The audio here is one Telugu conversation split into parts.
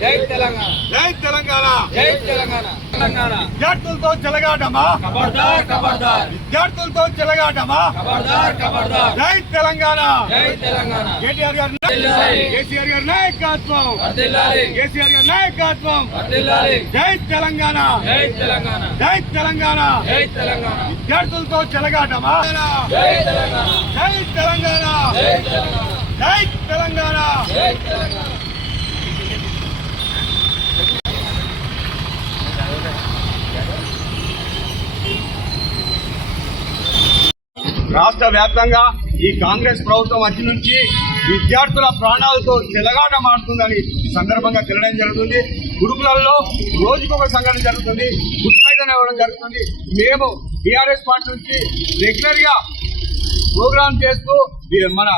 జై తెలంగాణ, జై తెలంగాణ, జై తెలంగాణ, తెలంగాణ. విద్యార్థులతో చెలగాటమా, ఖబర్దార్ ఖబర్దార్, విద్యార్థులతో చెలగాటమా, ఖబర్దార్ ఖబర్దార్. జై తెలంగాణ. జై తెలంగాణ. కేటీఆర్ గారి కేసీఆర్ గారి నాయకత్వం, వర్ధిల్లాలి, కేసీఆర్ గారి నాయకత్వం. వర్ధిల్లాలి. జై తెలంగాణ, జై తెలంగాణ, జై తెలంగాణ. జై తెలంగాణ, విద్యార్థులతో చెలగాటమా, జై తెలంగాణ, జై తెలంగాణ, జై తెలంగాణ, జై తెలంగాణ. జై తెలంగాణ. రాష్ట్ర వ్యాప్తంగా ఈ కాంగ్రెస్ ప్రభుత్వం వచ్చి నుంచి విద్యార్థుల ప్రాణాలతో చెలగాటమాడుతుందని ఈ సందర్భంగా తెలియడం జరుగుతుంది. గురుకులాల్లో రోజుకొక సంఘటన జరుగుతుంది, గుడ్ ఫ్రైడే ఇవ్వడం జరుగుతుంది. మేము టీఆర్ఎస్ పార్టీ నుంచి రెగ్యులర్ గా ప్రోగ్రామ్ చేస్తూ మన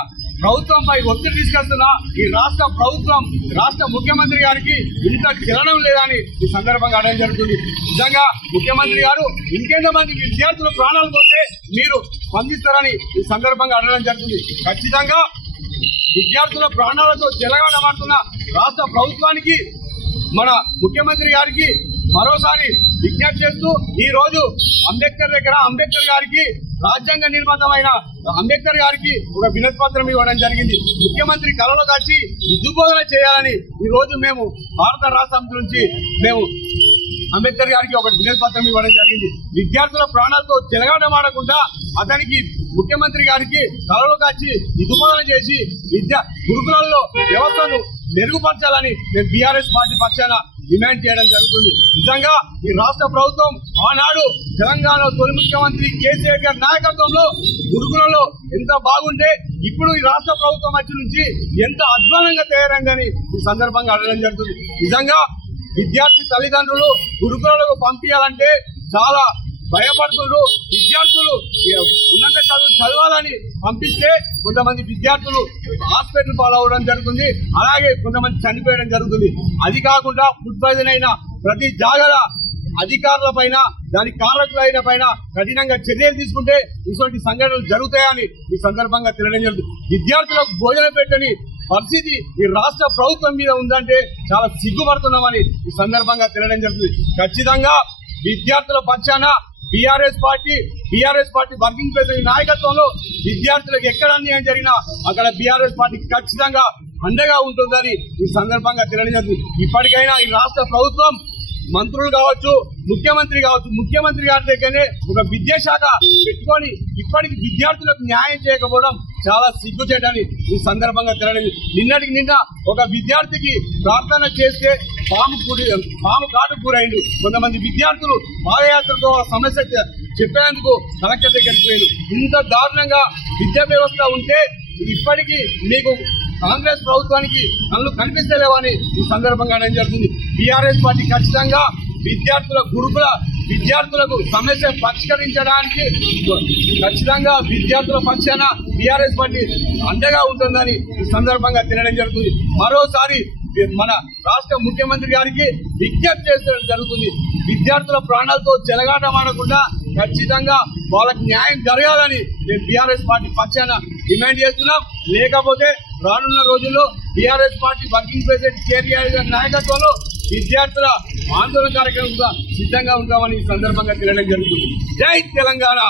ప్రభుత్వంపై ఒత్తిడి తీసుకొస్తున్న ఈ రాష్ట్ర ప్రభుత్వం, రాష్ట్ర ముఖ్యమంత్రి గారికి ఇంత చలనం లేదని ఈ సందర్భంగా అడగడం జరుగుతుంది. నిజంగా ముఖ్యమంత్రి గారు ఇంకెంతమంది విద్యార్థుల ప్రాణాలు పోతే మీరు స్పందిస్తారని ఈ సందర్భంగా అడగడం జరుగుతుంది. ఖచ్చితంగా విద్యార్థుల ప్రాణాలతో చెలగాటమాడుతున్న రాష్ట్ర ప్రభుత్వానికి, మన ముఖ్యమంత్రి గారికి మరోసారి విజ్ఞప్తి చేస్తూ ఈ రోజు అంబేద్కర్ దగ్గర అంబేద్కర్ గారికి, రాజ్యాంగ నిర్మాతమైన అంబేద్కర్ గారికి ఒక వినతి పత్రం ఇవ్వడం జరిగింది. ముఖ్యమంత్రి కలలో కాచి విద్యుబోధన చేయాలని ఈ రోజు మేము భారత రాష్ట్ర సమితి నుంచి మేము అంబేద్కర్ గారికి ఒక వినతి పత్రం ఇవ్వడం జరిగింది. విద్యార్థుల ప్రాణాలతో చెలగాటమాడకుండా అతనికి ముఖ్యమంత్రి గారికి కలలో కాచి విద్యుబోధన చేసి గురుకులాల్లో వ్యవస్థను మెరుగుపరచాలని మేము బీఆర్ఎస్ పార్టీ పక్షాన డిమాండ్ చేయడం జరుగుతుంది. నిజంగా ఈ రాష్ట్ర ప్రభుత్వం ఆనాడు తెలంగాణ తొలి ముఖ్యమంత్రి కేసీఆర్ గారి నాయకత్వంలో గురుకులలో ఎంత బాగుంటే ఇప్పుడు ఈ రాష్ట్ర ప్రభుత్వం వచ్చి నుంచి ఎంత అధ్వానంగా తయారైందని ఈ సందర్భంగా అడగడం జరుగుతుంది. నిజంగా విద్యార్థి తల్లిదండ్రులు గురుకులాలకు పంపించాలంటే చాలా భయపడుతున్నారు. విద్యార్థులు ఉన్నత చదువు చదవాలని పంపిస్తే కొంతమంది విద్యార్థులు హాస్పిటల్ పాలవడం జరుగుతుంది, అలాగే కొంతమంది చనిపోయడం జరుగుతుంది. అది కాకుండా ఫుడ్ పాయిజన్ అయిన ప్రతి జాగర అధికారుల పైన, దాని కారకులైన పైన కఠినంగా చర్యలు తీసుకుంటే ఇటువంటి సంఘటనలు జరుగుతాయని ఈ సందర్భంగా తెలియడం జరుగుతుంది. విద్యార్థులకు భోజనం పెట్టని పరిస్థితి ఈ రాష్ట్ర ప్రభుత్వం మీద ఉందంటే చాలా సిగ్గుపడుతున్నామని ఈ సందర్భంగా తెలియడం జరుగుతుంది. ఖచ్చితంగా విద్యార్థుల పక్షాన బీఆర్ఎస్ పార్టీ వర్కింగ్ ప్రెసిడెంట్ నాయకత్వంలో విద్యార్థులకు ఎక్కడ అన్యాయం జరిగినా అక్కడ బీఆర్ఎస్ పార్టీ ఖచ్చితంగా అండగా ఉంటుందని ఈ సందర్భంగా తెలియడం జరుగుతుంది. ఇప్పటికైనా ఈ రాష్ట్ర ప్రభుత్వం, మంత్రులు కావచ్చు, ముఖ్యమంత్రి గారి దగ్గరనే ఒక విద్యాశాఖ పెట్టుకొని ఇప్పటికి విద్యార్థులకు న్యాయం చేయకపోవడం చాలా సిగ్గుచేటని ఈ సందర్భంగా తెలియడం. నిన్నటికి నిన్న ఒక విద్యార్థికి ప్రార్థన చేస్తే పాము కాటుకు గురైండు. కొంతమంది విద్యార్థులు పాదయాత్రతో సమస్య చెప్పేందుకు కలెక్టర్ దగ్గరికి పోయారు. ఇంత దారుణంగా విద్యా వ్యవస్థ ఉంటే ఇప్పటికీ మీకు కాంగ్రెస్ ప్రభుత్వానికి కళ్ళు కనిపిస్తలేవని ఈ సందర్భంగా అనడం జరుగుతుంది. టీఆర్ఎస్ పార్టీ ఖచ్చితంగా విద్యార్థులకు సమస్య పరిష్కరించడానికి ఖచ్చితంగా విద్యార్థుల పక్షాన టీఆర్ఎస్ పార్టీ అండగా ఉంటుందని ఈ సందర్భంగా తెలియడం జరుగుతుంది. మరోసారి మన రాష్ట్ర ముఖ్యమంత్రి గారికి విజ్ఞప్తి చేసడం జరుగుతుంది. విద్యార్థుల ప్రాణాలతో చెలగాటమాడకుండా ఖచ్చితంగా వాళ్ళకి న్యాయం జరగాలని మేము టీఆర్ఎస్ పార్టీ పక్షాన డిమాండ్ చేస్తున్నాం. లేకపోతే రానున్న రోజుల్లో TRS party working president KTR గారి నాయకత్వంలో విద్యార్థుల ఆందోళన కార్యక్రమంగా సిద్ధంగా ఉంటామని ఈ సందర్భంగా తెలియడం జరుగుతుంది. జై తెలంగాణ.